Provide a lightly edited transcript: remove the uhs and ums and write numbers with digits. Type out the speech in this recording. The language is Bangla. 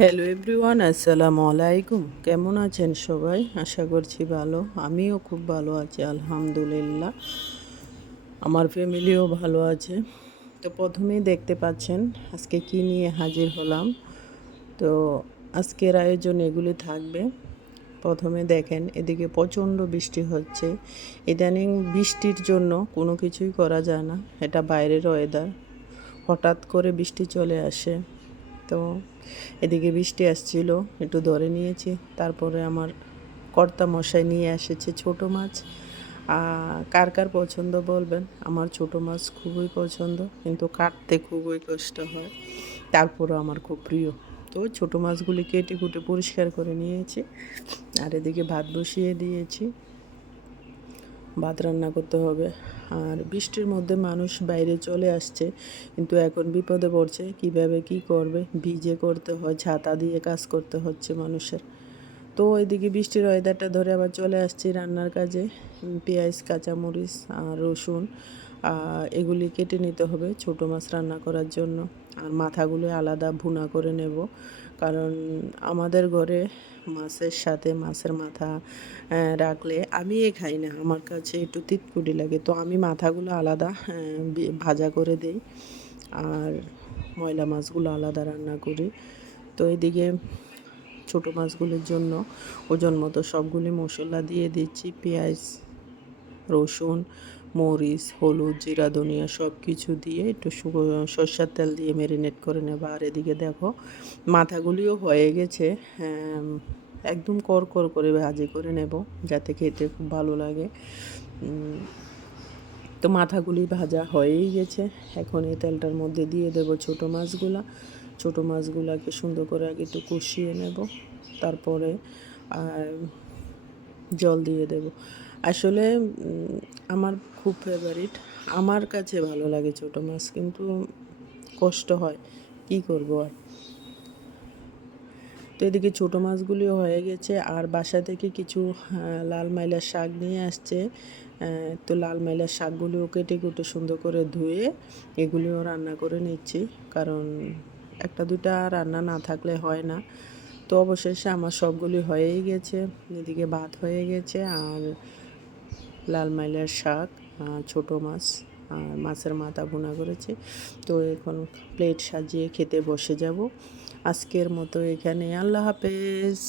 হ্যালো এভরিওয়ান, আসসালামু আলাইকুম। কেমন আছেন সবাই? আশা করছি ভালো। আমিও খুব ভালো আছি আলহামদুলিল্লাহ। আমার ফ্যামিলিও ভালো আছে। তো প্রথমেই দেখতে পাচ্ছেন আজকে কি নিয়ে হাজির হলাম। তো আজকের আয়োজন এগুলি থাকবে। প্রথমে দেখেন এদিকে প্রচণ্ড বৃষ্টি হচ্ছে। ইদানিং বৃষ্টির জন্য কোনো কিছুই করা যায় না, এটা বাইরের ওয়েদার। হঠাৎ করে বৃষ্টি চলে আসে। তো এদিকে বৃষ্টি আসছিল, একটু ধরে নিয়েছি। তারপরে আমার কর্তা মশাই নিয়ে এসেছে ছোট মাছ। কার কার পছন্দ বলবেন। আমার ছোট মাছ খুবই পছন্দ, কিন্তু কাটতে খুবই কষ্ট হয়। তারপরও আমার খুব প্রিয়। তো ছোট মাছগুলি কেটে কুটে পরিষ্কার করে নিয়েছি। আর এদিকে ভাত বসিয়ে দিয়েছি, ভাত রান্না করতে হবে। আর বৃষ্টির মধ্যে মানুষ বাইরে চলে আসছে, কিন্তু এখন বিপদে পড়ছে, কিভাবে কি করবে। ভিজে করতে হয়, ছাতা দিয়ে কাজ করতে হচ্ছে মানুষের। তো এদিকে বৃষ্টির ওয়েদারটা ধরে আবার চলে আসছি রান্নার কাজে। পেঁয়াজ, কাঁচামরিচ আর রসুন এগুলি কেটে নিতে হবে ছোট মাছ রান্না করার জন্য। আর মাথাগুলো আলাদা ভুনা করে নেব, কারণ আমাদের ঘরে মাছের সাথে মাছের মাথা রাখলে আমি খাই না, আমার কাছে একটু তিতকুটি লাগে। তো আমি মাথাগুলো আলাদা ভাজা করে দিই, আর ময়লা মাছগুলো আলাদা রান্না করি। তো এদিকে ছোটো মাছগুলির জন্য ওজন মতো সবগুলি মশলা দিয়ে দিচ্ছি। পেঁয়াজ, রসুন, মরিচ, হলুদ, জিরা, ধনিয়া সব কিছু দিয়ে একটু সর্ষের তেল দিয়ে ম্যারিনেট করে নেব। আর এদিকে দেখো মাথাগুলিও হয়ে গেছে। একদম কড়কড় করে ভাজি করে নেব, যাতে খেতে খুব ভালো লাগে। তো মাথাগুলি ভাজা হয়েই গেছে। এখন এই তেলটার মধ্যে দিয়ে দেব ছোটো মাছগুলা। ছোটো মাছগুলাকে সুন্দর করে আগে একটু কষিয়ে নেব, তারপরে জল দিয়ে দেব। আসলে আমার খুব ফেভারিট, আমার কাছে ভালো লাগে ছোটো মাছ, কিন্তু কষ্ট হয়, কি করব আর। তো এদিকে ছোটো মাছগুলিও হয়ে গেছে। আর বাসা থেকে কিছু লাল মাইলার শাক নিয়ে আসছে। তো লাল মাইলার শাকগুলিও কেটে কুটে সুন্দর করে ধুয়ে এগুলিও রান্না করে নিচ্ছি, কারণ একটা দুটা রান্না না থাকলে হয় না। তো অবশেষে আমার সবগুলি হয়েই গেছে। এদিকে ভাত হয়ে গেছে, আর লাল মাইলার শাক, ছোটো মাছ আর মাছের মাথা ভুনা করেছি। তো এখন প্লেট সাজিয়ে খেতে বসে যাব। আজকের মতো এখানে, আল্লাহ হাফেজ।